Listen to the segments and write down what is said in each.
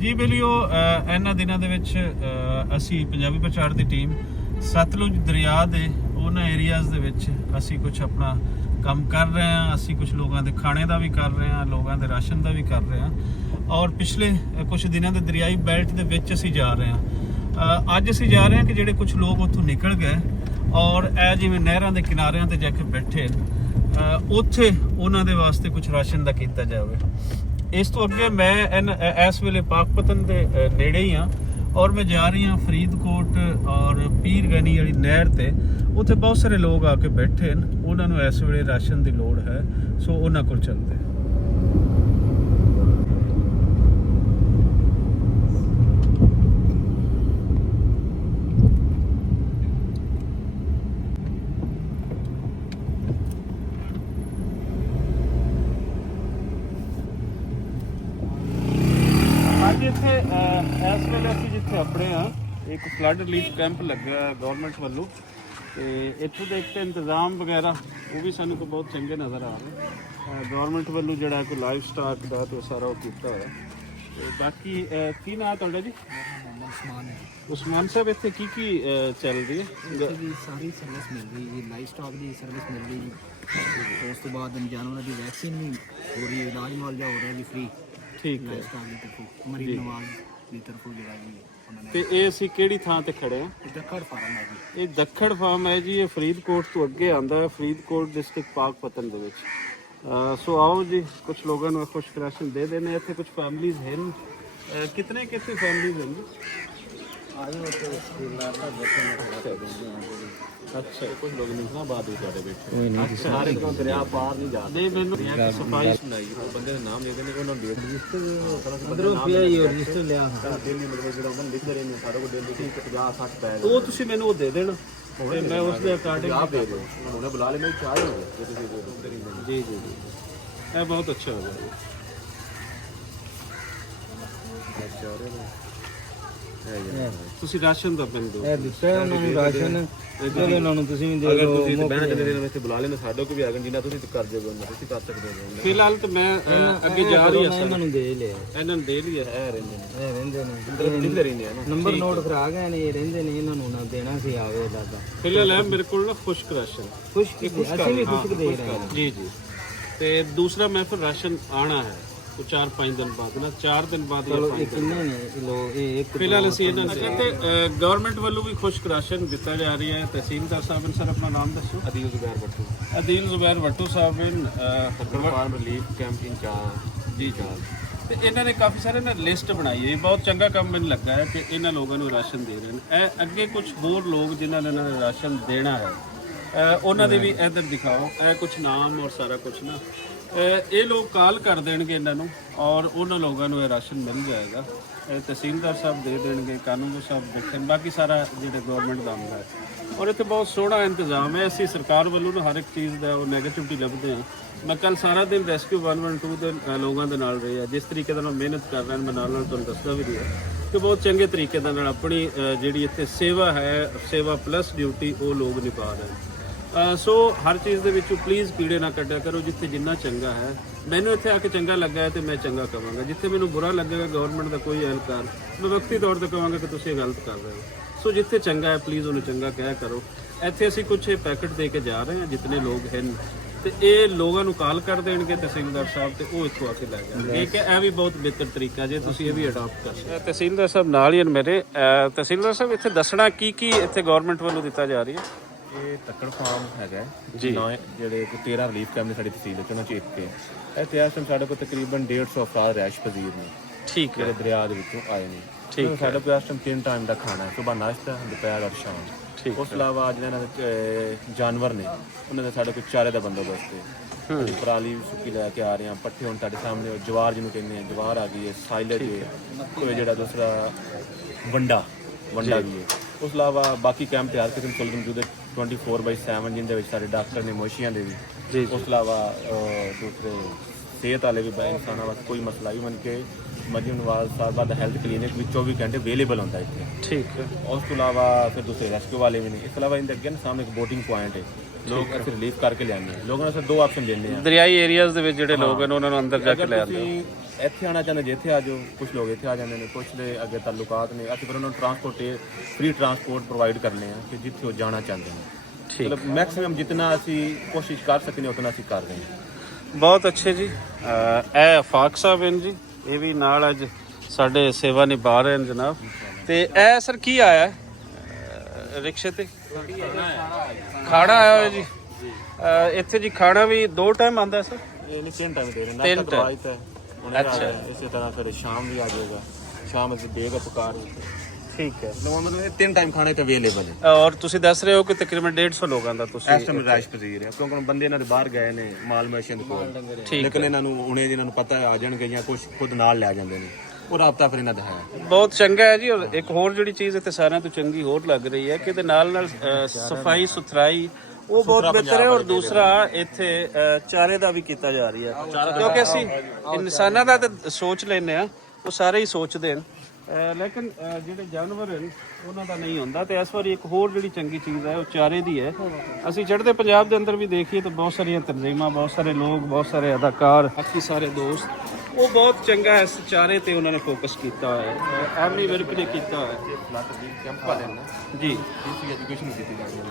ਜੀ ਬਿਲਿਓ ਇਹਨਾਂ ਦਿਨਾਂ ਦੇ ਵਿੱਚ ਅਸੀਂ ਪੰਜਾਬੀ ਪ੍ਰਚਾਰ ਦੀ ਟੀਮ ਸਤਲੁਜ ਦਰਿਆ ਦੇ ਉਹਨਾਂ ਏਰੀਆਜ਼ ਦੇ ਵਿੱਚ ਅਸੀਂ ਕੁਝ ਆਪਣਾ ਕੰਮ ਕਰ ਰਹੇ ਹਾਂ। ਅਸੀਂ ਕੁਝ ਲੋਕਾਂ ਦੇ ਖਾਣੇ ਦਾ ਵੀ ਕਰ ਰਹੇ ਹਾਂ, ਲੋਕਾਂ ਦੇ ਰਾਸ਼ਨ ਦਾ ਵੀ ਕਰ ਰਹੇ ਹਾਂ ਔਰ ਪਿਛਲੇ ਕੁਝ ਦਿਨਾਂ ਦੇ ਦਰਿਆਈ ਬੈਲਟ ਦੇ ਵਿੱਚ ਅਸੀਂ ਜਾ ਰਹੇ ਹਾਂ। ਅੱਜ ਅਸੀਂ ਜਾ ਰਹੇ ਹਾਂ ਕਿ ਜਿਹੜੇ ਕੁਝ ਲੋਕ ਉੱਥੋਂ ਨਿਕਲ ਗਏ ਔਰ ਇਹ ਜਿਵੇਂ ਨਹਿਰਾਂ ਦੇ ਕਿਨਾਰਿਆਂ ਤੇ ਜਾ ਕੇ ਬੈਠੇ ਉੱਥੇ ਉਹਨਾਂ ਦੇ ਵਾਸਤੇ ਕੁਝ ਰਾਸ਼ਨ ਦਾ ਕੀਤਾ ਜਾਵੇ। ਇਸ ਤੋਂ ਅੱਗੇ ਮੈਂ ਇਸ ਵੇਲੇ ਪਾਕਪਤਨ ਦੇ ਨੇੜੇ ਹੀ ਹਾਂ ਔਰ ਮੈਂ ਜਾ ਰਹੀ ਹਾਂ ਫਰੀਦਕੋਟ ਔਰ ਪੀਰਗਨੀ ਵਾਲੀ ਨਹਿਰ ਤੇ। ਉੱਥੇ ਬਹੁਤ ਸਾਰੇ ਲੋਕ ਆ ਕੇ ਬੈਠੇ ਹਨ, ਉਹਨਾਂ ਨੂੰ ਇਸ ਵੇਲੇ ਰਾਸ਼ਨ ਦੀ ਲੋੜ ਹੈ, ਸੋ ਉਹਨਾਂ ਕੋਲ ਚੱਲਦੇ ਹਾਂ। ਅੱਜ ਇੱਥੇ ਇਸ ਵੇਲੇ ਅਸੀਂ ਜਿੱਥੇ ਆਪਣੇ ਆ ਇੱਕ ਫਲੱਡ ਰਿਲੀਫ ਕੈਂਪ ਲੱਗਾ ਗਵਰਨਮੈਂਟ ਵੱਲੋਂ ਤੇ ਇੱਥੋਂ ਦੇ ਇੱਕ ਇੰਤਜ਼ਾਮ ਵਗੈਰਾ ਉਹ ਵੀ ਸਾਨੂੰ ਕੋਈ ਬਹੁਤ ਚੰਗੇ ਨਜ਼ਰ ਆ ਰਹੇ। ਗਵਰਨਮੈਂਟ ਵੱਲੋਂ ਜਿਹੜਾ ਕੋਈ ਲਾਈਵ ਸਟਾਕ ਦਾ ਤੇ ਸਾਰਾ ਉਹ ਕੀਤਾ ਹੋਇਆ ਤੇ ਬਾਕੀ ਕੀ ਨਾਂ ਤੁਹਾਡਾ ਜੀ? ਉਸਮਾਨ ਸਾਹਿਬ, ਇੱਥੇ ਕੀ ਚੱਲ ਰਹੀ ਹੈ? ਇੱਥੇ ਵੀ ਸਾਰੀ ਸਰਵਿਸ ਮਿਲ ਰਹੀ ਜੀ, ਲਾਈਵ ਸਟਾਕ ਦੀ ਸਰਵਿਸ ਮਿਲ ਰਹੀ ਜੀ। ਉਸ ਤੋਂ ਬਾਅਦ ਜਾਨਵਰਾਂ ਦੀ ਵੈਕਸੀਨ ਵੀ ਹੋ ਰਹੀ ਹੈ, ਇਲਾਜ ਮੁਆਵਜ਼ਾ ਹੋ ਰਿਹਾ ਜੀ ਫ੍ਰੀ। ਠੀਕ ਹੈ ਲਾਈਵ ਸਟਾਕ ਦੀ ਤਰਫੋਂ ਮਰੀਜ਼ ਨਵਾਜ਼ ਦੀ ਤਰਫੋਂ ਜਿਹੜਾ ਜੀ ਉਹਨਾਂ ਨੇ। ਤੇ ਇਹ ਅਸੀਂ ਕਿਹੜੀ ਥਾਂ ਤੇ ਖੜੇ ਆ? ਦੱਖੜ ਫਾਰਮ ਹੈ ਜੀ। ਇਹ ਦੱਖੜ ਫਾਰਮ ਹੈ ਜੀ, ਇਹ ਫਰੀਦਕੋਟ ਤੋਂ ਅੱਗੇ ਆਉਂਦਾ ਹੈ, ਫਰੀਦਕੋਟ ਡਿਸਟ੍ਰਿਕਟ ਪਾਕਪਤਨ ਦੇ ਵਿੱਚ। ਸੋ ਆਓ ਜੀ ਕੁਝ ਲੋਕਾਂ ਨੂੰ ਖੁਸ਼ਕ ਰਾਸ਼ਨ ਦੇ ਦੇਣੇ। ਇੱਥੇ ਕੁਝ ਫੈਮਲੀਜ਼ ਹਨ। ਕਿਤਨੇ ਫੈਮਲੀਜ਼ ਹਨ? अच्छा कुछ लोग नहीं ना बात हुई ਤੁਹਾਡੇ ਵਿੱਚ ਸਾਰੇ ਕੋਲ ਦਰਿਆ ਪਾਰ ਨਹੀਂ ਜਾਂਦੇ। ਮੈਨੂੰ ਸਫਾਈ ਸੁਣਾਈ ਬੰਦੇ ਦਾ ਨਾਮ ਦੇ ਦੇਣੇ ਉਹਨਾਂ ਨੂੰ ਡੇਟ ਰਜਿਸਟਰ ਅੰਦਰੋਂ ਪਿਆ ਹੀ ਰਜਿਸਟਰ ਲਿਆ ਹਾਂ ਦਿੱਲੀ ਮਤਲਬ ਜਿਹੜਾ ਉਹਨਾਂ ਲਿਖ ਰਹੇ ਨੇ ਸਾਰੇ ਕੋਲ ਦਿੱਲੀ 50 60 ਬੈਗ ਉਹ ਤੁਸੀਂ ਮੈਨੂੰ ਉਹ ਦੇ ਦੇਣਾ ਤੇ ਮੈਂ ਉਸ ਦੇ ਅਕਾਰਡਿੰਗ ਆਪ ਦੇ ਦਿਓ। ਉਹਨੇ ਬੁਲਾ ਲਿਆ, ਮੈਂ ਚਾਹ ਹੀ ਹੋਵੇ ਤੁਸੀਂ ਦੇ ਦਿਓ। ਜੀ ਜੀ ਜੀ, ਇਹ ਬਹੁਤ ਅੱਛਾ ਹੋ ਗਿਆ। ਤੁਸੀਂ ਰਾਸ਼ਨ ਦਾ ਪਿੰਡ ਦਿਓ। ਇਹ ਦਿੱਤਾ ਉਹਨਾਂ ਨੂੰ ਰਾਸ਼ਨ, ਚਲੋ ਉਹਨਾਂ ਨੂੰ ਤੁਸੀਂ ਦੇ ਦਿਓ। ਅਗਰ ਤੁਸੀਂ ਬਹਿਣਾ ਚਾਹੁੰਦੇ ਨੇ ਇੱਥੇ ਬੁਲਾ ਲੈਣਾ, ਸਾਡੇ ਕੋਲ ਵੀ ਆ ਗਏ, ਜਿੰਨਾ ਤੁਸੀਂ ਕਰ ਦਿਓਗੇ ਉਹਨਾਂ ਤੁਸੀਂ ਕਰ ਸਕਦੇ ਹੋ। ਫਿਲਹਾਲ ਤਾਂ ਮੈਂ ਅੱਗੇ ਜਾ ਰਹੀ ਹਾਂ, ਇਹਨਾਂ ਨੂੰ ਦੇ ਲਿਆ, ਇਹਨਾਂ ਨੂੰ ਦੇ ਲਿਆ। ਇਹ ਰਹਿੰਦੇ ਨੇ ਅੰਦਰ ਲਿਖਦੇ ਰਹਿੰਦੇ ਆ ਨਾ, ਨੰਬਰ ਨੋਟ ਕਰਾ ਗਏ ਨੇ, ਇਹ ਰਹਿੰਦੇ ਨੇ, ਇਹਨਾਂ ਨੂੰ ਨਾ ਦੇਣਾ ਸੀ ਆਵੇ ਦਾਦਾ। ਫਿਲਹਾਲ ਹੈ ਮੇਰੇ ਕੋਲ ਨਾ ਖੁਸ਼ਕ ਰਾਸ਼ਨ, ਖੁਸ਼ਕ ਅਸੀਂ ਵੀ ਖੁਸ਼ਕ ਦੇ ਰਹੇ ਹਾਂ ਜੀ ਜੀ। ਤੇ ਦੂਸਰਾ ਮੈਂ ਫਿਰ ਰਾਸ਼ਨ ਆਣਾ ਹੈ 4-5 ਦਿਨ ਬਾਅਦ ਨਾ, 4 ਦਿਨ ਬਾਅਦ ਜਾਂ 5 ਦਿਨ। ਕਿੰਨੇ ਨੇ ਲੋਕ ਇਹ ਇੱਕ ਫਿਲਹਾਲ ਅਸੀਂ ਇਹਨਾਂ ਨੂੰ ਤੇ ਗਵਰਨਮੈਂਟ ਵੱਲੋਂ ਵੀ ਖੁਸ਼ਕ ਰਾਸ਼ਨ ਦਿੱਤਾ ਜਾ ਰਹੀ ਹੈ। ਤਹਿਸੀਲਦਾਰ ਸਾਹਿਬ ਨੇ ਸਰ ਆਪਣਾ ਨਾਮ ਦੱਸੋ? ਅਦੀਲ ਜ਼ੁਬੈਰ ਭੱਟੂ। ਅਦੀਲ ਜ਼ੁਬੈਰ ਭੱਟੂ ਸਾਹਿਬ ਨੇ ਫਾਰਮ ਰਿਲੀਫ ਕੈਂਪ ਇੰਚਾਰਜ ਜੀ ਜੀ। ਤੇ ਇਹਨਾਂ ਨੇ ਕਾਫੀ ਸਾਰੇ ਨਾ ਲਿਸਟ ਬਣਾਈ ਹੈ। ਬਹੁਤ ਚੰਗਾ ਕੰਮ ਮੈਨੂੰ ਲੱਗਾ ਹੈ ਕਿ ਇਹਨਾਂ ਲੋਕਾਂ ਨੂੰ ਰਾਸ਼ਨ ਦੇ ਰਹੇ ਨੇ। ਇਹ ਅੱਗੇ ਕੁਝ ਹੋਰ ਲੋਕ ਜਿਨ੍ਹਾਂ ਨੇ ਇਹਨਾਂ ਨੇ ਰਾਸ਼ਨ ਦੇਣਾ ਹੈ ਉਹਨਾਂ ਦੇ ਵੀ ਇੱਧਰ ਦਿਖਾਓ। ਇਹ ਕੁਝ ਨਾਮ ਔਰ ਸਾਰਾ ਕੁਝ ਨਾ ਇਹ ਲੋਕ ਕਾਲ ਕਰ ਦੇਣਗੇ ਇਹਨਾਂ ਨੂੰ ਔਰ ਉਹਨਾਂ ਲੋਕਾਂ ਨੂੰ ਇਹ ਰਾਸ਼ਨ ਮਿਲ ਜਾਏਗਾ। ਤਹਿਸੀਲਦਾਰ ਸਾਹਿਬ ਦੇ ਦੇਣਗੇ, ਕਾਨੂੰਗੋ ਸਾਹਿਬ ਦੇਖਣ, ਬਾਕੀ ਸਾਰਾ ਜਿਹੜੇ ਗਵਰਨਮੈਂਟ ਦਾ ਹੁੰਦਾ ਹੈ। ਔਰ ਇੱਥੇ ਬਹੁਤ ਸੋਹਣਾ ਇੰਤਜ਼ਾਮ ਹੈ। ਅਸੀਂ ਸਰਕਾਰ ਵੱਲੋਂ ਨਾ ਹਰ ਇੱਕ ਚੀਜ਼ ਦਾ ਉਹ ਨੈਗੇਟਿਵਿਟੀ ਲੱਭਦੇ ਹਾਂ। ਮੈਂ ਕੱਲ ਸਾਰਾ ਦਿਨ ਰੈਸਕਿਊ 112 ਦੇ ਲੋਕਾਂ ਦੇ ਨਾਲ ਰਿਹਾ, ਜਿਸ ਤਰੀਕੇ ਦੇ ਨਾਲ ਮਿਹਨਤ ਕਰ ਰਹੇ ਨੇ ਮੈਂ ਨਾਲ ਤੁਹਾਨੂੰ ਦੱਸਦਾ ਵੀ ਰਿਹਾ ਕਿ ਬਹੁਤ ਚੰਗੇ ਤਰੀਕੇ ਦੇ ਨਾਲ ਆਪਣੀ ਜਿਹੜੀ ਇੱਥੇ ਸੇਵਾ ਹੈ, ਸੇਵਾ ਪਲੱਸ ਡਿਊਟੀ, ਉਹ ਲੋਕ ਨਿਭਾ ਰਹੇ ਨੇ। ਸੋ ਹਰ ਚੀਜ਼ ਦੇ ਵਿੱਚੋਂ ਪਲੀਜ਼ ਕੀੜੇ ਨਾ ਕੱਢਿਆ ਕਰੋ। ਜਿੱਥੇ ਜਿੰਨਾ ਚੰਗਾ ਹੈ, ਮੈਨੂੰ ਇੱਥੇ ਆ ਕੇ ਚੰਗਾ ਲੱਗਾ ਹੈ ਤੇ ਮੈਂ ਚੰਗਾ ਕਹਾਂਗਾ। ਜਿੱਥੇ ਮੈਨੂੰ ਬੁਰਾ ਲੱਗੇਗਾ ਗਵਰਨਮੈਂਟ ਦਾ ਕੋਈ ਅਹਿਲਕਾਰ, ਮੈਂ ਵਕਤੀ ਤੌਰ ਤੇ ਕਹਾਂਗਾ ਕਿ ਤੁਸੀਂ ਗਲਤ ਕਰ ਰਹੇ ਹੋ। ਸੋ ਜਿੱਥੇ ਚੰਗਾ ਹੈ ਪਲੀਜ਼ ਉਹਨੂੰ ਚੰਗਾ ਕਹਿਆ ਕਰੋ। ਇੱਥੇ ਅਸੀਂ ਕੁਝ ਪੈਕਟ ਦੇ ਕੇ ਜਾ ਰਹੇ ਹਾਂ ਜਿਤਨੇ ਲੋਕ ਹਨ, ਤੇ ਇਹ ਲੋਕਾਂ ਨੂੰ ਕਾਲ ਕਰ ਦੇਣਗੇ ਤਹਿਸੀਲਦਾਰ ਸਾਹਿਬ ਤੇ ਉਹ ਇੱਥੋਂ ਆ ਕੇ ਲੈ ਜਾਣਗੇ। ਇਹ ਵੀ ਬਹੁਤ ਬਿਹਤਰ ਤਰੀਕਾ ਜੇ ਤੁਸੀਂ ਇਹ ਵੀ ਅਡਾਪਟ ਕਰ ਸਕਦੇ। ਤਹਿਸੀਲਦਾਰ ਸਾਹਿਬ ਨਾਲ ਹੀ ਮੇਰੇ। ਤਹਿਸੀਲਦਾਰ ਸਾਹਿਬ ਇੱਥੇ ਦੱਸਣਾ ਕੀ ਇੱਥੇ ਗਵਰਨਮੈਂਟ ਵੱਲੋਂ ਦਿੱਤਾ ਜਾ ਰਹੀ ਹੈ? ਇਹ ਤੱਕੜ ਫਾਰਮ ਹੈਗਾ ਜੀ, ਜਿਹੜੇ 13 ਰਿਲੀਫ ਕੈਂਪ ਨੇ ਸਾਡੀ ਤਹਿਸੀਲ ਵਿੱਚ, ਉਹਨਾਂ 'ਚ ਇੱਕ ਹੈ। ਇਹ ਇਸ ਟਾਈਮ ਸਾਡੇ ਕੋਲ ਤਕਰੀਬਨ 150 ਅਫਰਾਦ ਰਿਹਾਇਸ਼ ਪਜ਼ੀਰ ਨੇ। ਠੀਕ ਹੈ, ਜਿਹੜੇ ਦਰਿਆ ਦੇ ਵਿੱਚੋਂ ਆਏ ਨੇ। ਠੀਕ, ਸਾਡੇ ਕੋਲ ਇਸ ਟਾਈਮ 3 ਟਾਈਮ ਦਾ ਖਾਣਾ ਹੈ, ਸੁਬਾਹ ਨਾਸ਼ਤਾ, ਦੁਪਹਿਰ ਔਰ ਸ਼ਾਮ। ਠੀਕ। ਉਸ ਤੋਂ ਇਲਾਵਾ ਜਿਹੜੇ ਇਹਨਾਂ ਦੇ ਜਾਨਵਰ ਨੇ ਉਹਨਾਂ ਦੇ ਸਾਡੇ ਕੋਲ ਚਾਰੇ ਦਾ ਬੰਦੋਬਸਤ ਹੈ। ਪਰਾਲੀ ਸੁੱਕੀ ਲੈ ਕੇ ਆ ਰਹੇ ਹਾਂ, ਪੱਠੇ ਹੁਣ ਤੁਹਾਡੇ ਸਾਹਮਣੇ, ਜਵਾਰ ਜਿਹਨੂੰ ਕਹਿੰਦੇ ਆ, ਜਵਾਰ ਆ ਗਈ ਹੈ, ਸਾਈਲੇਜ ਹੈ, ਕੋਈ ਜਿਹੜਾ ਦੂਸਰਾ ਵੰਡਾ ਵੀ ਹੈ। ਉਸ ਤੋਂ ਇਲਾਵਾ ਬਾਕੀ ਕੈਂਪ ਤਿਆਰ ਕੀਤੇ ਨੇ ਮੌਜੂਦ 24/7 ਜਿੰਦੇ ਵਿੱਚ ਸਾਡੇ ਡਾਕਟਰ ਨੇ, ਮੋਸ਼ੀਆਂ ਦੇ ਵੀ। ਉਸ ਤੋਂ ਇਲਾਵਾ ਦੂਸਰੇ ਸਿਹਤ ਵਾਲੇ ਵੀ ਬਾਈ ਇਨਸਾਨਾਂ ਵਾਸਤੇ ਕੋਈ ਮਸਲਾ ਵੀ ਮੰਨ ਕੇ ਮਰੀਮ ਨਵਾਜ਼ ਸਾਹਿਬ ਦਾ ਹੈਲਥ ਕਲੀਨਿਕ ਵੀ 24 ਘੰਟੇ ਅਵੇਲੇਬਲ ਹੁੰਦਾ ਇੱਥੇ। ਠੀਕ ਹੈ। ਉਸ ਤੋਂ ਇਲਾਵਾ ਫਿਰ ਦੂਸਰੇ ਰੈਸਕਿਊ ਵਾਲੇ ਵੀ ਨੇ। ਇਸ ਤੋਂ ਇਲਾਵਾ ਇਹਦੇ ਅੱਗੇ ਨਾ ਸਾਹਮਣੇ ਇੱਕ ਬੋਟਿੰਗ ਪੁਆਇੰਟ ਹੈ, ਲੋਕ ਅਸੀਂ ਰਿਲੀਫ ਕਰਕੇ ਲਿਆਉਂਦੇ ਹਾਂ। ਲੋਕਾਂ ਨੂੰ ਅਸੀਂ 2 ਆਪਸ਼ਨ ਦਿੰਦੇ ਹਾਂ। ਦਰਿਆਈ ਏਰੀਆਜ਼ ਦੇ ਵਿੱਚ ਜਿਹੜੇ ਲੋਕ ਹਨ ਉਹਨਾਂ ਨੂੰ ਅੰਦਰ ਜਾ ਕੇ ਲੈ ਆਉਂਦੇ ਤੁਸੀਂ ਇੱਥੇ ਆਉਣਾ ਚਾਹੁੰਦੇ ਜੇ ਇੱਥੇ ਆ ਜਾਓ, ਕੁਝ ਲੋਕ ਇੱਥੇ ਆ ਜਾਂਦੇ ਨੇ, ਕੁਝ ਦੇ ਅੱਗੇ ਤਾਲੁਕਾਤ ਨੇ, ਅਸੀਂ ਫਿਰ ਉਹਨਾਂ ਨੂੰ ਫ੍ਰੀ ਟਰਾਂਸਪੋਰਟ ਪ੍ਰੋਵਾਈਡ ਕਰਨੇ ਆ ਕਿ ਜਿੱਥੇ ਉਹ ਜਾਣਾ ਚਾਹੁੰਦੇ ਨੇ। ਮਤਲਬ ਮੈਕਸਿਮਮ ਜਿੰਨਾ ਅਸੀਂ ਕੋਸ਼ਿਸ਼ ਕਰ ਸਕਦੇ ਹਾਂ ਉਤਨਾ ਅਸੀਂ ਕਰ ਰਹੇ ਹਾਂ। ਬਹੁਤ ਅੱਛੇ ਜੀ। ਇਹ ਆਫਾਕ ਸਾਹਿਬ ਹਨ ਜੀ, ਇਹ ਵੀ ਨਾਲ ਅੱਜ ਸਾਡੇ ਸੇਵਾ ਨਿਭਾ ਰਹੇ ਹਨ ਜਨਾਬ। ਤੇ ਇਹ ਸਰ ਕੀ ਆਇਆ ਹੈ? ਰਿਕਸ਼ੇ ਤੇ ਖਾਣਾ ਆਇਆ ਹੋਇਆ ਜੀ। ਇੱਥੇ ਜੀ ਖਾਣਾ ਵੀ 2 ਟਾਈਮ ਆਉਂਦਾ ਸਰ? ਇਹ ਨਹੀਂ 3 ਟਾਈਮ ਦੇ ਰਹੇ, ਤਿੰਨ ਨਾਸ਼ਤਾ ਕਰਵਾਇਆ ਤਾਂ ਅੱਛਾ। ਇਸੇ ਤਰ੍ਹਾਂ ਫਿਰ ਸ਼ਾਮ ਵੀ ਆ ਜਾਏਗਾ, ਸ਼ਾਮ ਅਸੀਂ ਦੇਗਾ ਪਕਾਰ। ਠੀਕ ਹੈ। ਮਤਲਬ ਇਹ 3 ਟਾਈਮ ਖਾਣੇ ਤੇ ਅਵੇਲੇਬਲ ਹੈ। ਔਰ ਤੁਸੀਂ ਦੱਸ ਰਹੇ ਹੋ ਕਿ ਤਕਰੀਬਨ 150 ਲੋਕਾਂ ਦਾ ਤੁਸੀਂ ਇਸ ਟਾਈਮ ਰਾਈਸ ਪਜ਼ੀਰ ਹੈ ਕਿਉਂਕਿ ਬੰਦੇ ਇਹਨਾਂ ਦੇ ਬਾਹਰ ਗਏ ਨੇ ਮਾਲ ਮਵੇਸ਼ੀਆਂ ਦੇ ਕੋਲ, ਲੇਕਿਨ ਇਹਨਾਂ ਨੂੰ ਹੁਣੇ ਜਿਹਨਾਂ ਨੂੰ ਪਤਾ ਆ ਜਾਣਗੇ ਜਾਂ ਕੁਝ ਖੁਦ ਨਾਲ ਲੈ ਜਾਂਦੇ ਨੇ, ਉਹ ਰਾਬਤਾ ਫਿਰ ਇਹਨਾਂ ਦਾ ਹੈ। ਬਹੁਤ ਚੰਗਾ ਹੈ ਜੀ। ਔਰ ਇੱਕ ਹੋਰ ਜਿਹੜੀ ਚੀਜ਼ ਇੱਥੇ ਸਾਰਿਆਂ ਤੋਂ ਚੰਗੀ ਹੋਰ ਲੱਗ ਰਹੀ ਹੈ ਕਿ ਇਹਦੇ ਨਾਲ ਨਾਲ ਸਫਾਈ ਸੁਥਰਾਈ ਉਹ ਬਹੁਤ ਬਿਹਤਰ ਹੈ। ਔਰ ਦੂਸਰਾ ਇੱਥੇ ਚਾਰੇ ਦਾ ਵੀ ਕੀਤਾ ਜਾ ਰਹੀ ਹੈ, ਕਿਉਂਕਿ ਅਸੀਂ ਇਨਸਾਨਾਂ ਦਾ ਤਾਂ ਸੋਚ ਲੈਂਦੇ ਆ, ਉਹ ਸਾਰੇ ਹੀ ਸੋਚਦੇ ਨੇ, ਲੇਕਿਨ ਜਿਹੜੇ ਜਾਨਵਰ ਹਨ ਉਹਨਾਂ ਦਾ ਨਹੀਂ ਹੁੰਦਾ। ਤੇ ਇਸ ਵਾਰੀ ਇੱਕ ਹੋਰ ਜਿਹੜੀ ਚੰਗੀ ਚੀਜ਼ ਹੈ ਉਹ ਚਾਰੇ ਦੀ ਹੈ। ਅਸੀਂ ਚੜ੍ਹਦੇ ਪੰਜਾਬ ਦੇ ਅੰਦਰ ਵੀ ਦੇਖੀਏ ਤਾਂ ਬਹੁਤ ਸਾਰੀਆਂ ਤਨਜ਼ੀਮਾਂ, ਬਹੁਤ ਸਾਰੇ ਲੋਕ, ਬਹੁਤ ਸਾਰੇ ਅਦਾਕਾਰ, ਬਾਕੀ ਸਾਰੇ ਦੋਸਤ, ਉਹ ਬਹੁਤ ਚੰਗਾ ਇਸ ਚਾਰੇ ਤੇ ਉਹਨਾਂ ਨੇ ਫੋਕਸ ਕੀਤਾ ਹੋਇਆ ਹੈ। ਐਮੀ ਵਰਕ ਨੇ ਕੀਤਾ ਹੋਇਆ ਕੈਂਪ ਵਾਲੇ ਨੇ ਜੀ। ਬੇਸਿਕ ਐਜੂਕੇਸ਼ਨ ਦਿੱਤੀ ਜਾਂਦੀ ਹੈ,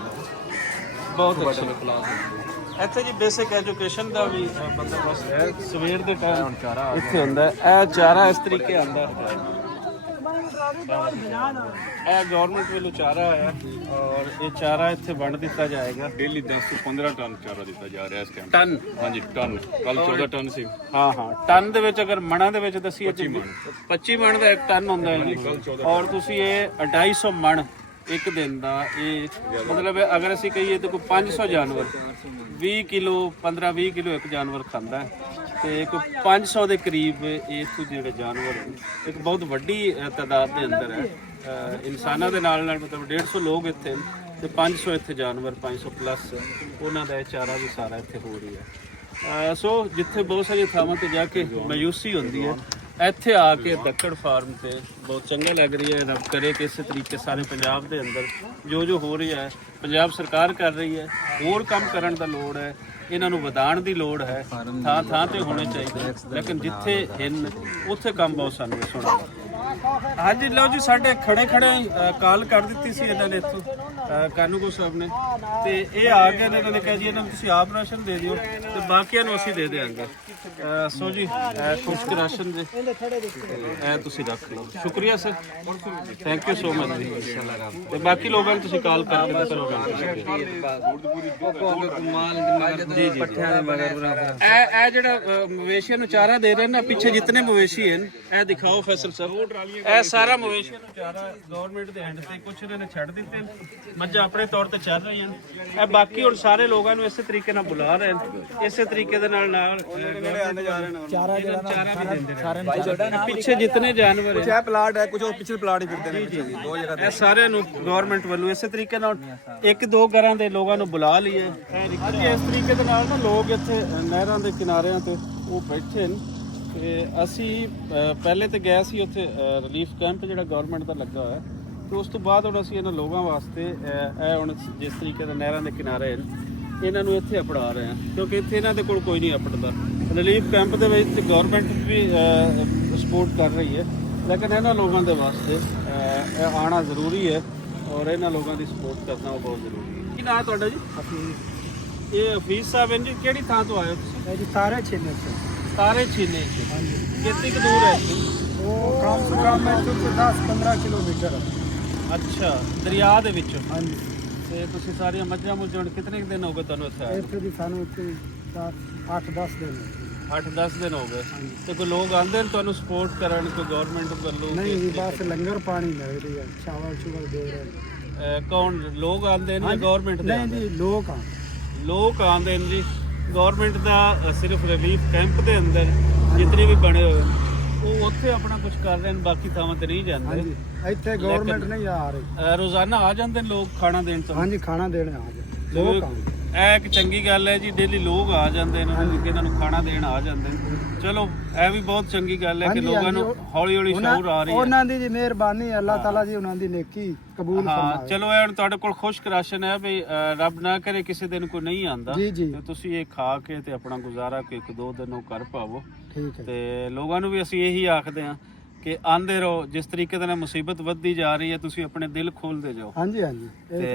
ਬਹੁਤ ਅੱਛਾ। ਇੱਥੇ ਜੀ ਬੇਸਿਕ ਐਜੂਕੇਸ਼ਨ ਦਾ ਵੀ ਬੰਦੋਬਸਤ ਹੈ। ਸਵੇਰ ਦੇ ਟਾਈਮ ਇੱਥੇ ਹੁੰਦਾ ਹੈ। ਇਹ ਚਾਰਾ ਇਸ ਤਰੀਕੇ ਆਉਂਦਾ ਹੈ। ਇਹ ਗਵਰਨਮੈਂਟ ਵੱਲੋਂ ਚਾਰਾ ਆਇਆ ਔਰ ਇਹ ਚਾਰਾ ਇੱਥੇ ਵੰਡ ਦਿੱਤਾ ਜਾਏਗਾ। ਡੇਲੀ 10 ਤੋਂ 15 ਟਨ ਚਾਰਾ ਦਿੱਤਾ ਜਾ ਰਿਹਾ ਇਸ ਕੈਂਪ। ਟਨ? ਹਾਂਜੀ ਟਨ। ਕੱਲ 14 ਟਨ ਸੀ। ਹਾਂ ਟਨ ਦੇ ਵਿੱਚ ਅਗਰ ਮਣਾਂ ਦੇ ਵਿੱਚ ਦਸੀਏ 25 ਮਣ ਦਾ 1 ਟਨ ਹੁੰਦਾ ਹੈ ਜੀ। ਔਰ ਤੁਸੀਂ ਇਹ 250 ਮਣ ਇੱਕ ਦਿਨ ਦਾ, ਇਹ ਮਤਲਬ ਅਗਰ ਅਸੀਂ ਕਹੀਏ ਤਾਂ ਕੋਈ 500 ਜਾਨਵਰ 20 ਕਿਲੋ 15-20 ਕਿਲੋ ਇੱਕ ਜਾਨਵਰ ਖਾਂਦਾ ਹੈ। ਤੇ ਕੋਈ 500 ਦੇ ਕਰੀਬ ਇੱਥੋਂ ਜਿਹੜੇ ਜਾਨਵਰ ਇੱਕ ਬਹੁਤ ਵੱਡੀ ਤਾਦਾਦ ਦੇ ਅੰਦਰ ਹੈ। ਇਨਸਾਨਾਂ ਦੇ ਨਾਲ ਮਤਲਬ 150 ਲੋਕ ਇੱਥੇ ਤੇ 500 ਇੱਥੇ ਜਾਨਵਰ, 500 ਪਲੱਸ ਉਹਨਾਂ ਦਾ ਇਹ ਚਾਰਾ ਵੀ ਸਾਰਾ ਇੱਥੇ ਹੋ ਰਹੀ ਹੈ। ਸੋ ਜਿੱਥੇ ਬਹੁਤ ਸਾਰੀਆਂ ਥਾਵਾਂ ਤੇ ਜਾ ਕੇ ਮਾਯੂਸੀ ਹੁੰਦੀ ਹੈ, ਇੱਥੇ ਆ ਕੇ ਦੱਖੜ ਫਾਰਮ ਤੇ ਬਹੁਤ ਚੰਗਾ ਲੱਗ ਰਹੀ ਹੈ। ਰੱਬ ਕਰੇ ਕਿ ਇਸੇ ਤਰੀਕੇ ਸਾਰੇ ਪੰਜਾਬ ਦੇ ਅੰਦਰ ਜੋ ਹੋ ਰਹੀ ਹੈ, ਪੰਜਾਬ ਸਰਕਾਰ ਕਰ ਰਹੀ ਹੈ, ਹੋਰ ਕੰਮ ਕਰਨ ਦਾ ਲੋੜ ਹੈ, ਇਹਨਾਂ ਨੂੰ ਵਧਾਉਣ ਦੀ ਲੋੜ ਹੈ, ਥਾਂ ਤੇ ਹੋਣੇ ਚਾਹੀਦੇ, ਲੇਕਿਨ ਜਿੱਥੇ ਹਨ ਉੱਥੇ ਕੰਮ ਬਹੁਤ ਸਾਨੂੰ ਸੁਣਾ। ਹਾਂਜੀ ਲਓ ਜੀ, ਸਾਡੇ ਖੜੇ ਕਾਲ ਕਰ ਦਿੱਤੀ ਸੀ ਇਹਨਾਂ ਨੇ ਇੱਥੋਂ ਕਾਨੂੰਗੋ ਸਾਹਿਬ ਨੇ, ਤੇ ਇਹ ਆ ਗਏ ਨੇ। ਇਹਨਾਂ ਨੇ ਕਿਹਾ ਜੀ ਇਹਨਾਂ ਨੂੰ ਤੁਸੀਂ ਆਪ ਰਾਸ਼ਨ ਦੇ ਦਿਓ ਤੇ ਬਾਕੀਆਂ ਨੂੰ ਅਸੀਂ ਦੇ ਦੇਵਾਂਗੇ। ਸੋ ਜੀ ਖੁਸ਼ਕ ਰਾਸ਼ਨ ਦੇ ਇਹ ਤੁਸੀਂ ਰੱਖ ਲਓ। ਸ਼ੁਕਰੀਆ sir, thank you so much ਜੀ। ਤੇ ਬਾਕੀ ਲੋਕਾਂ ਨੂੰ ਤੁਸੀਂ ਕਾਲ ਕਰਕੇ ਕਰੋ। ਇਹ ਜਿਹੜਾ ਮਵੇਸ਼ੀਆਂ ਨੂੰ ਚਾਰਾ ਦੇ ਰਹੇ ਨਾ, ਪਿੱਛੇ ਜਿਤਨੇ ਮਵੇਸ਼ੀ ਹਨ ਇਹ ਦਿਖਾਓ ਫੈਸਲ ਸਾਹਿਬ। ਇਹ ਸਾਰਾ ਮਵੇਸ਼ੀਆਂ ਨੂੰ ਚਾਰਾ ਗਵਰਨਮੈਂਟ ਦੇ ਹੈਂਡ ਤੇ, ਕੁਝ ਇਹਨਾਂ ਨੇ ਛੱਡ ਦਿੱਤੇ, ਮੱਝਾਂ ਆਪਣੇ ਤੌਰ ਤੇ ਚੱਲ ਰਹੀਆਂ ਨੇ। ਇਹ ਬਾਕੀ ਹੁਣ ਸਾਰੇ ਲੋਕਾਂ ਨੂੰ ਇਸੇ ਤਰੀਕੇ ਨਾਲ ਬੁਲਾ ਰਹੇ ਨੇ, ਇਸੇ ਤਰੀਕੇ ਦੇ ਨਾਲ ਚਾਰਾ ਵੀ ਦਿੰਦੇ ਨੇ। ਪਿੱਛੇ ਜਿਤਨੇ ਜਾਨਵਰ ਹੈ, ਇਹ ਪਲਾਟ ਹੈ, ਕੁਝ ਹੋਰ ਪਿਛਲੇ ਪਲਾਟ ਹੀ ਫਿਰਦੇ ਨੇ ਦੋ ਜਗ੍ਹਾ ਇਹ ਸਾਰਿਆਂ ਨੂੰ ਗਵਰਨਮੈਂਟ ਵੱਲੋਂ ਇਸੇ ਤਰੀਕੇ ਨਾਲ 1-2 ਘਰਾਂ ਦੇ ਲੋਕਾਂ ਨੂੰ ਬੁਲਾ ਲਈਏ। ਇਸ ਤਰੀਕੇ ਦੇ ਨਾਲ ਨਾ ਲੋਕ ਇੱਥੇ ਨਹਿਰਾਂ ਦੇ ਕਿਨਾਰਿਆਂ ਤੇ ਉਹ ਬੈਠੇ ਨੇ। ਤੇ ਅਸੀਂ ਪਹਿਲੇ ਤੇ ਗਏ ਸੀ ਉੱਥੇ ਰਿਲੀਫ ਕੈਂਪ ਜਿਹੜਾ ਗਵਰਨਮੈਂਟ ਦਾ ਲੱਗਾ ਹੋਇਆ, ਤੇ ਉਸ ਤੋਂ ਬਾਅਦ ਹੁਣ ਅਸੀਂ ਇਹਨਾਂ ਲੋਕਾਂ ਵਾਸਤੇ ਇਹ ਹੁਣ ਜਿਸ ਤਰੀਕੇ ਦੇ ਨਹਿਰਾਂ ਦੇ ਕਿਨਾਰੇ ਹਨ ਇਹਨਾਂ ਨੂੰ ਇੱਥੇ ਅਪੜਾ ਰਹੇ ਹਾਂ, ਕਿਉਂਕਿ ਇੱਥੇ ਇਹਨਾਂ ਦੇ ਕੋਲ ਕੋਈ ਨਹੀਂ ਅਪੜਦਾ। ਰਿਲੀਫ ਕੈਂਪ ਦੇ ਵਿੱਚ ਗਵਰਨਮੈਂਟ ਵੀ ਸਪੋਰਟ ਕਰ ਰਹੀ ਹੈ, ਲੇਕਿਨ ਇਹਨਾਂ ਲੋਕਾਂ ਦੇ ਵਾਸਤੇ ਇਹ ਆਉਣਾ ਜ਼ਰੂਰੀ ਹੈ ਔਰ ਇਹਨਾਂ ਲੋਕਾਂ ਦੀ ਸਪੋਰਟ ਕਰਨਾ ਉਹ ਬਹੁਤ ਜ਼ਰੂਰੀ ਹੈ। ਕੀ ਨਾਮ ਤੁਹਾਡਾ ਜੀ? ਇਹ ਹਫੀਜ਼ ਸਾਹਿਬ ਜੀ, ਕਿਹੜੀ ਥਾਂ ਤੋਂ ਆਏ ਹੋ ਤੁਸੀਂ? ਜੀ ਸਾਰੇ ਛੇਨੇ ਸਾਰੇ ਛੀਨੇ। ਕਿੰਨੀ ਕੁ ਦੂਰ ਹੈ? ਉਹ ਕਮ ਸੇ ਕਮ ਇੱਥੋਂ 10-15 ਕਿਲੋਮੀਟਰ। ਅੱਛਾ, ਦਰਿਆ ਦੇ ਵਿੱਚੋਂ? ਹਾਂਜੀ। ਤੇ ਤੁਸੀਂ ਸਾਰੀਆਂ ਮੱਝਾਂ ਮੁੱਝਾਂ ਕਿੰਨੇ ਦਿਨ ਹੋ ਗਏ ਤੁਹਾਨੂੰ ਇੱਥੇ ਆਏ? ਇੱਥੇ ਦੀ ਸਾਨੂੰ 8-10 ਦਿਨ। 8-10 ਦਿਨ ਹੋ ਗਏ। ਤੇ ਕੋਈ ਲੋਕ ਆਉਂਦੇ ਨੇ ਤੁਹਾਨੂੰ ਸਪੋਰਟ ਕਰਨ, ਕੋਈ ਗਵਰਨਮੈਂਟ ਵੱਲੋਂ? ਨਹੀਂ ਜੀ, ਬਸ ਲੰਗਰ ਪਾਣੀ ਮਿਲ ਰਹੀ ਹੈ, ਚਾਵਲ ਦੇ ਰਹੇ। ਕੌਣ ਲੋਕ ਆਉਂਦੇ ਨੇ ਜਾਂ ਗਵਰਨਮੈਂਟ ਦੇ? ਨਹੀਂ ਜੀ, ਲੋਕ ਆਉਂਦੇ ਨੇ ਜੀ। ਗਵਰਨਮੈਂਟ ਦਾ ਸਿਰਫ ਰਿਲੀਫ ਕੈਂਪ ਦੇ ਅੰਦਰ ਜਿਤਨੇ ਵੀ ਬਣੇ ਹੋਏ ਉਹ ਉੱਥੇ ਆਪਣਾ ਕੁਝ ਕਰ ਰਹੇ ਨੇ, ਬਾਕੀ ਥਾਵਾਂ ਤੇ ਨਹੀਂ ਜਾਂਦੇ। ਹਾਂਜੀ, ਇੱਥੇ ਗਵਰਨਮੈਂਟ ਨਹੀਂ ਆ ਰਹੀ। ਰੋਜ਼ਾਨਾ ਆ ਜਾਂਦੇ ਨੇ ਲੋਕ ਖਾਣਾ ਦੇਣ ਤੋਂ? ਹਾਂਜੀ, ਖਾਣਾ ਦੇਣ ਆ ਜਾਂਦੇ ਲੋਕ। ਇਹ ਇੱਕ ਚੰਗੀ ਗੱਲ ਹੈ ਜੀ, ਡੇਲੀ ਲੋਕ ਆ ਜਾਂਦੇ ਨੇ ਇਹਨਾਂ ਨੂੰ ਖਾਣਾ ਦੇਣ ਆ ਜਾਂਦੇ ਨੇ। ਚਲੋ ਇਹ ਵੀ ਬਹੁਤ ਚੰਗੀ ਗੱਲ ਹੈ ਕਿ ਲੋਕਾਂ ਨੂੰ ਹੌਲੀ ਹੌਲੀ ਸ਼ੌਰ ਆ ਰਹੀ ਹੈ। ਉਹਨਾਂ ਦੀ ਜੀ ਮਿਹਰਬਾਨੀ, ਅੱਲਾਹ ਤਾਲਾ ਜੀ ਉਹਨਾਂ ਦੀ ਨੇਕੀ ਕਬੂਲ ਹਾਂ ਫਰਮਾਏ। ਚਲੋ ਇਹ ਹੁਣ ਤੁਹਾਡੇ ਕੋਲ ਖੁਸ਼ਕ ਰਾਸ਼ਨ ਹੈ ਵੀ ਰੱਬ ਨਾ ਕਰੇ ਕਿਸੇ ਦਿਨ ਕੋਈ ਨਹੀਂ ਆਂਦਾ ਜੀ ਜੀ ਤੇ ਤੁਸੀਂ ਇਹ ਖਾ ਕੇ ਤੇ ਆਪਣਾ ਗੁਜ਼ਾਰਾ ਕਿ 1-2 ਦਿਨ ਉਹ ਕਰ ਪਾਵੋ। ਠੀਕ ਹੈ। ਤੇ ਲੋਕਾਂ ਨੂੰ ਵੀ ਅਸੀਂ ਇਹੀ ਆਖਦੇ ਹਾਂ ਕਿ ਆਂਦੇ ਰਹੋ। ਜਿਸ ਤਰੀਕੇ ਦੇ ਨਾਲ ਮੁਸੀਬਤ ਵੱਧਦੀ ਜਾ ਰਹੀ ਹੈ ਤੁਸੀਂ ਆਪਣੇ ਦਿਲ ਖੋਲਦੇ ਜਾਓ। ਹਾਂਜੀ ਹਾਂਜੀ ਤੇ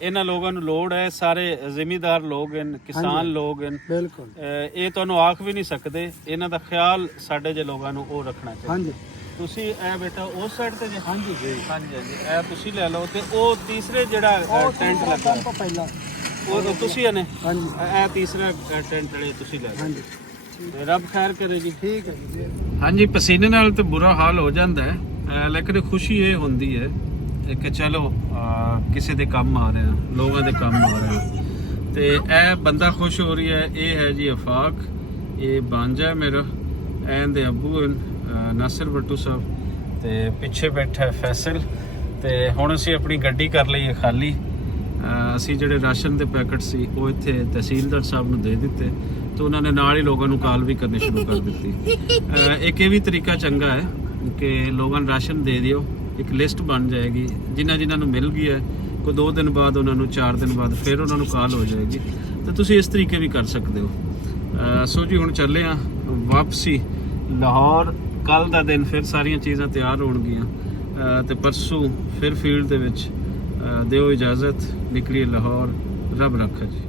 ਇਹਨਾਂ ਲੋਕਾਂ ਨੂੰ ਲੋੜ ਹੈ, ਸਾਰੇ ਜ਼ਿਮੀਂਦਾਰ ਲੋਕ ਹਨ, ਕਿਸਾਨ ਲੋਕ ਹਨ, ਬਿਲਕੁਲ ਇਹ ਤੁਹਾਨੂੰ ਆਖ ਵੀ ਨਹੀਂ ਸਕਦੇ। ਇਹਨਾਂ ਦਾ ਖਿਆਲ ਸਾਡੇ ਜੇ ਲੋਕਾਂ ਨੂੰ ਉਹ ਰੱਖਣਾ ਚਾਹੀਦਾ। ਹਾਂਜੀ ਤੁਸੀਂ ਇਹ ਬੇਟਾ ਉਸ ਸਾਈਡ ਤੇ ਜੇ ਹਾਂਜੀ ਹਾਂਜੀ ਇਹ ਤੁਸੀਂ ਲੈ ਲਓ ਤੇ ਉਹ ਤੀਸਰੇ ਜਿਹੜਾ ਟੈਂਟ ਲੱਗਾ ਤੋਂ ਪਹਿਲਾਂ ਉਹ ਤੁਸੀਂ ਨੇ ਹਾਂਜੀ ਇਹ ਤੀਸਰਾ ਟੈਂਟ ਜਿਹੜੇ ਤੁਸੀਂ ਲੈ ਲਓ। ਹਾਂਜੀ ਤੇ ਰੱਬ ਖੈਰ ਕਰੇ ਜੀ। ਠੀਕ ਹੈ ਜੀ। ਹਾਂਜੀ ਪਸੀਨੇ ਨਾਲ ਤੇ ਬੁਰਾ ਹਾਲ ਹੋ ਜਾਂਦਾ ਹੈ, ਲੇਕਿਨ ਖੁਸ਼ੀ ਇਹ ਹੁੰਦੀ ਹੈ ਕਿ ਚਲੋ ਕਿਸੇ ਦੇ ਕੰਮ ਆ ਰਿਹਾ, ਲੋਕਾਂ ਦੇ ਕੰਮ ਆ ਰਿਹਾ ਤੇ ਇਹ ਬੰਦਾ ਖੁਸ਼ ਹੋ ਰਹੀ ਹੈ। ਇਹ ਹੈ ਜੀ ਆਫਾਕ, ਇਹ ਬਾਂਝਾ ਹੈ ਮੇਰਾ, ਇਹਦੇ ਅੱਬੂ ਨਾਸਿਰ ਭੱਟੂ ਸਾਹਿਬ ਤੇ ਪਿੱਛੇ ਬੈਠਾ ਹੈ ਫੈਸਲ। ਤੇ ਹੁਣ ਅਸੀਂ ਆਪਣੀ ਗੱਡੀ ਕਰ ਲਈ ਹੈ ਖਾਲੀ। ਅਸੀਂ ਜਿਹੜੇ ਰਾਸ਼ਨ ਦੇ ਪੈਕਟ ਸੀ ਉਹ ਇੱਥੇ ਤਹਿਸੀਲਦਾਰ ਸਾਹਿਬ ਨੂੰ ਦੇ ਦਿੱਤੇ ਤੇ ਉਹਨਾਂ ਨੇ ਨਾਲ ਹੀ ਲੋਕਾਂ ਨੂੰ ਕਾਲ ਵੀ ਕਰਨੀ ਸ਼ੁਰੂ ਕਰ ਦਿੱਤੀ। ਇੱਕ ਇਹ ਵੀ ਤਰੀਕਾ ਚੰਗਾ ਹੈ ਕਿ ਲੋਕਾਂ ਨੂੰ ਰਾਸ਼ਨ ਦੇ ਦਿਓ, ਇੱਕ ਲਿਸਟ ਬਣ ਜਾਏਗੀ ਜਿਨ੍ਹਾਂ ਨੂੰ ਮਿਲ ਗਈ ਹੈ, ਕੋਈ 2 ਦਿਨ ਬਾਅਦ ਉਹਨਾਂ ਨੂੰ 4 ਦਿਨ ਬਾਅਦ ਫਿਰ ਉਹਨਾਂ ਨੂੰ ਕਾਲ ਹੋ ਜਾਏਗੀ। ਤੇ ਤੁਸੀਂ ਇਸ ਤਰੀਕੇ ਵੀ ਕਰ ਸਕਦੇ ਹੋ। ਸੋ ਜੀ ਹੁਣ ਚੱਲੇ ਆ ਵਾਪਸੀ ਲਾਹੌਰ। ਕੱਲ ਦਾ ਦਿਨ ਫਿਰ ਸਾਰੀਆਂ ਚੀਜ਼ਾਂ ਤਿਆਰ ਹੋਣਗੀਆਂ ਤੇ ਪਰਸੋਂ ਫਿਰ ਫੀਲਡ ਦੇ ਵਿੱਚ। ਦਿਓ ਇਜਾਜ਼ਤ, ਨਿਕਲੀਏ ਲਾਹੌਰ। ਰੱਬ ਰੱਖਾ ਜੀ।